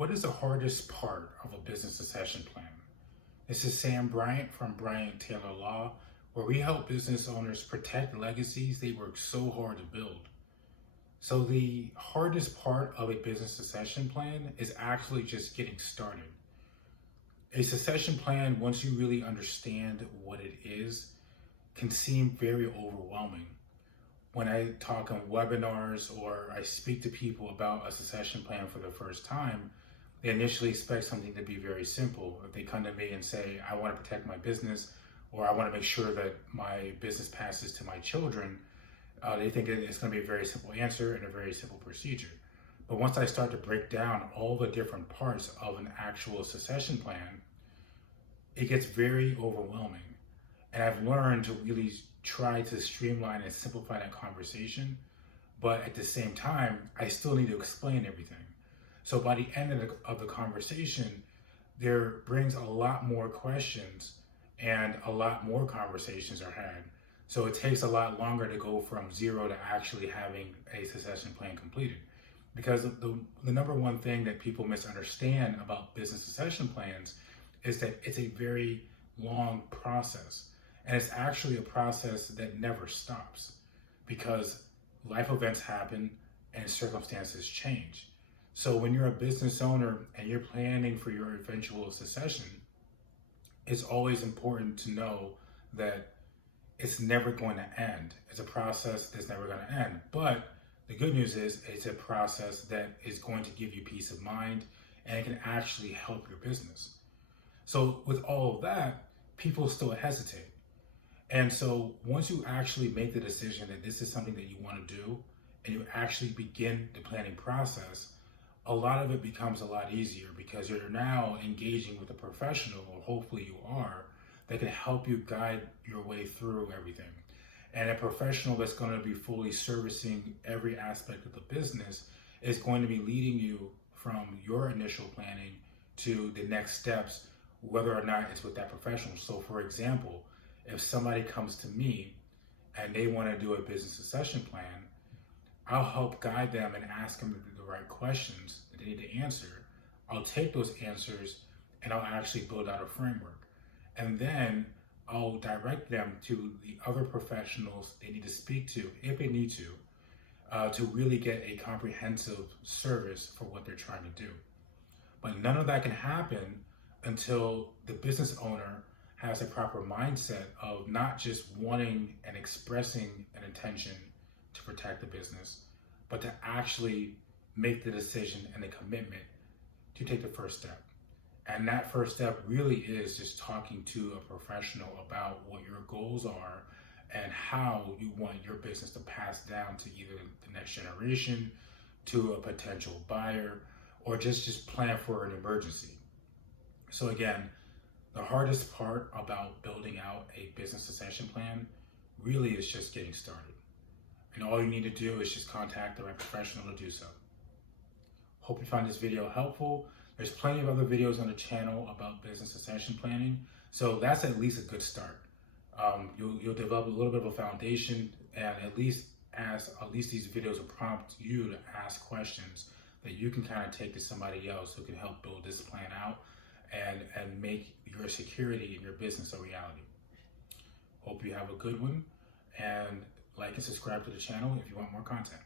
What is the hardest part of a business succession plan? This is Sam Bryant from Bryant Taylor Law, where we help business owners protect legacies they work so hard to build. So the hardest part of a business succession plan is actually just getting started. A succession plan, once you really understand what it is, can seem very overwhelming. When I talk on webinars or I speak to people about a succession plan for the first time, they initially expect something to be very simple. If they come to me and say, I want to protect my business, or I want to make sure that my business passes to my children, they think it's going to be a very simple answer and a very simple procedure. But once I start to break down all the different parts of an actual succession plan, it gets very overwhelming. And I've learned to really try to streamline and simplify that conversation. But at the same time, I still need to explain everything. So by the end of the conversation, there brings a lot more questions and a lot more conversations are had. So it takes a lot longer to go from zero to actually having a succession plan completed. Because the number one thing that people misunderstand about business succession plans is that it's a very long process. And it's actually a process that never stops because life events happen and circumstances change. So when you're a business owner and you're planning for your eventual succession, it's always important to know that it's never going to end. It's a process that's never going to end. But the good news is it's a process that is going to give you peace of mind and it can actually help your business. So with all of that, people still hesitate. And so once you actually make the decision that this is something that you want to do and you actually begin the planning process, a lot of it becomes a lot easier because you're now engaging with a professional, or hopefully you are, that can help you guide your way through everything. And a professional that's going to be fully servicing every aspect of the business is going to be leading you from your initial planning to the next steps, whether or not it's with that professional. So for example, if somebody comes to me and they want to do a business succession plan, I'll help guide them and ask them the right questions that they need to answer. I'll take those answers and I'll actually build out a framework. And then I'll direct them to the other professionals they need to speak to, if they need to really get a comprehensive service for what they're trying to do. But none of that can happen until the business owner has a proper mindset of not just wanting and expressing an intention to protect the business, but to actually make the decision and the commitment to take the first step. And that first step really is just talking to a professional about what your goals are and how you want your business to pass down to either the next generation, to a potential buyer, or just plan for an emergency. So again, the hardest part about building out a business succession plan really is just getting started. And all you need to do is just contact the right professional to do so. Hope you found this video helpful. There's plenty of other videos on the channel about business succession planning, so that's at least a good start. You'll develop a little bit of a foundation, and at least these videos will prompt you to ask questions that you can kind of take to somebody else who can help build this plan out and make your security in your business a reality. Hope you have a good one, and like and subscribe to the channel if you want more content.